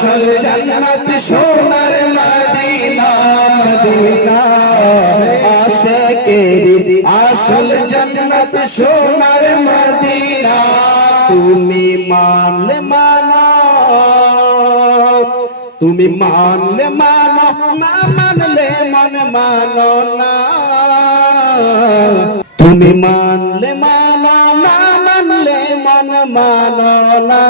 আসল জান্নাত সোনার মদিনা মদিনা আশিকের আসল জান্নাত সোনার মদিনা তুমি মানলে মানো তুমি মানলে মানো না মানলে মন মানো না তুমি মানলে মানো না মানলে মন মানো না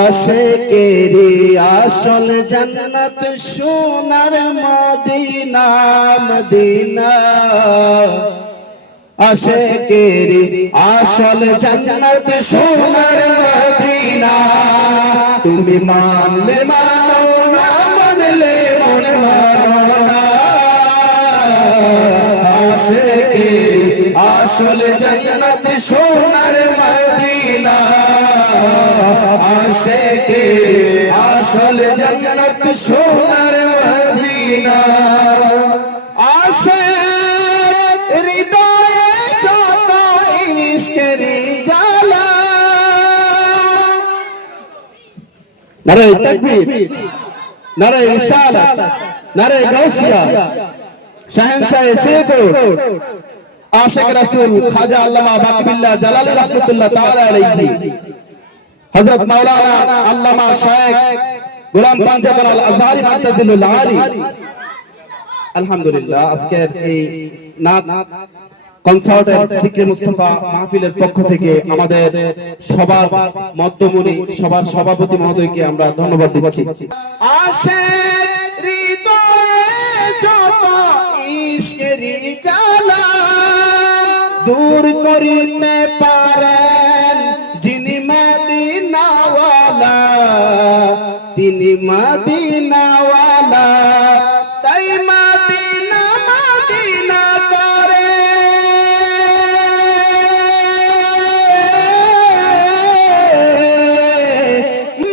আশিকের আসল জান্নাত সোনার মদিনা মদিনা আশিকের আসল জান্নাত সোনার মদিনা তুমি মানলে মানো না মানলে মন মানো না আশিকের আসল জান্নাত সোনার মদিনা আশিকের আসল জান্নাত সোনার মদিনা আশিক হৃদয়ে যত ইশকের জ্বালা নারে তাকবীর নারে রিসালাত নারে গাউসিয়া শাহেনশাহ সেগো আশিক রাসূল খাজা আল্লামা বাকিবিল্লাহ জালালী রাহমাতুল্লাহ তাআলা আলাইহি হযরত মাওলানা আল্লামা শায়েখ গোলাম পাঞ্জাতন আল আজহারি মুতাজিলুল আলী আলহামদুলিল্লাহ আজকের এই নাত কনসার্টের জিকরে মুস্তাফা মাহফিলের পক্ষ থেকে আমাদের সবার মধ্যমণি সবার সভাপতি মহোদয়কে আমরা ধন্যবাদ দিচ্ছি আশিক হৃদয়ে যত ইশকের জ্বালা দূর করিতে পারেন যিনি মদিনাওয়ালা তিনি মদিনাওয়ালা তাই মদিনা মদিনা করে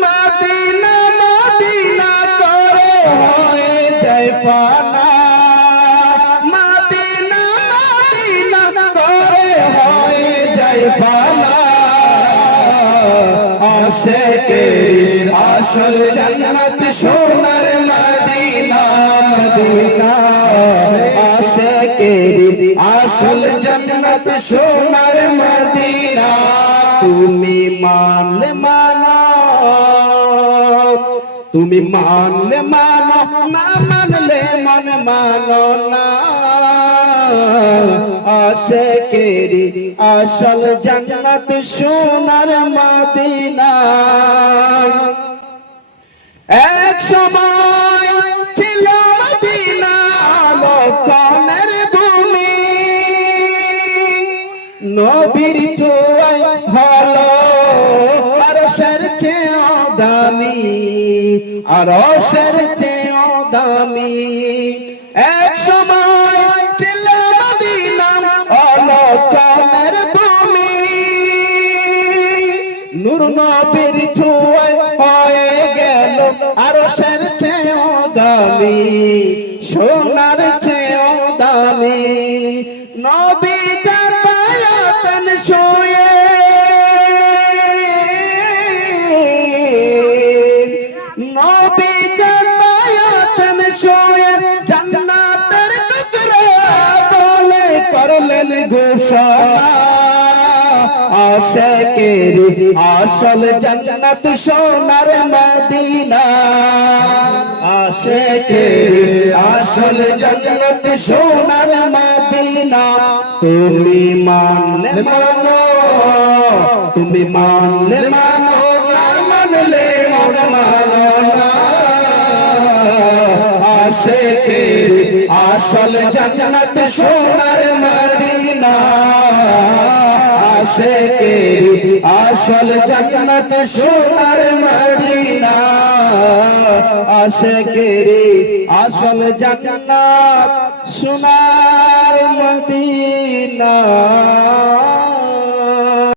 মদিনা মদিনা করে হয়ে যায় পানা মদিনা মদিনা করে হয়ে যায় পানা আশিকের আসল জান্নাত সোনার মদিনা মদিনা আশিকের আসল জান্নাত সোনার মদিনা তুমি মানলে মানো তুমি মানলে মানো না মানলে মন মানো না আশিকের আসল জান্নাত সোনার মদিনা এক সময় ছিল মদিনা আলোকনের ভূমি নবীর জোয়াই হলো আরশের চেয়েও দামি আরশের চেয়েও দামি এক সময় ছিল মদিনা আলোকনের ভূমি নূর নবীর জোয়াই হয়ে গেল আরশের চেয়েও দামি সোনার চেয়েও দামি নবী যাতায়াতেন শুয়ে নবী যাতায়াতেন শুয়ে জান্নাতের টুকরা বলে করলেন ঘোষণা আশিকের আসল জান্নাত সোনার মদিনা আশিকের আসল জান্নাত সোনার মদিনা তুমি মানলে মানো তুমি মানলে মানো না মানলে মন মানো না আশিকের আসল জান্নাত সোনার মদিনা আশিকের আসল জান্নাত সোনার মদিনা আশিকের আসল জান্নাত সোনার মদিনা।